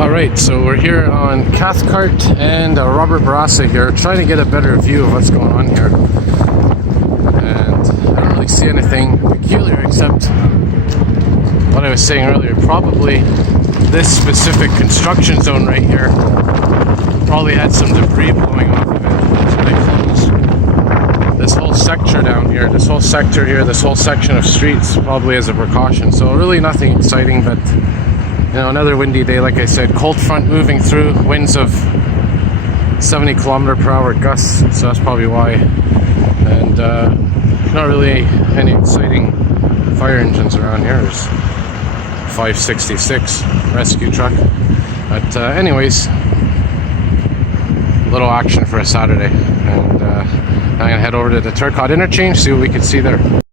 Alright, so we're here on Cathcart and Robert Barassa here, trying to get a better view of what's going on here. And I don't really see anything peculiar except what I was saying earlier. Probably this specific construction zone right here probably had some debris blowing off of it. It's really close. This whole sector down here, this whole sector here, this whole section of streets probably as a precaution. So really nothing exciting, but you know, another windy day, like I said, cold front moving through, winds of 70 km/h gusts, so that's probably why. And not really any exciting fire engines around here. There's 566 rescue truck. But anyways, little action for a Saturday. And I'm gonna head over to the Turcotte interchange, see what we can see there.